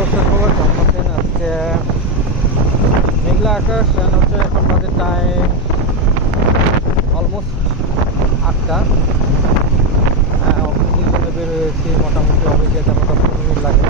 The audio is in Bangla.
অবস্থা খবর কেমন আছেন? আজকে মেঘলা আকাশ হচ্ছে, এখন বাজে টাইম অলমোস্ট 8টা। অফিসের জন্য বের হয়েছি, মোটামুটি অফিসে যেতে আমার 10-15 মিনিট লাগে।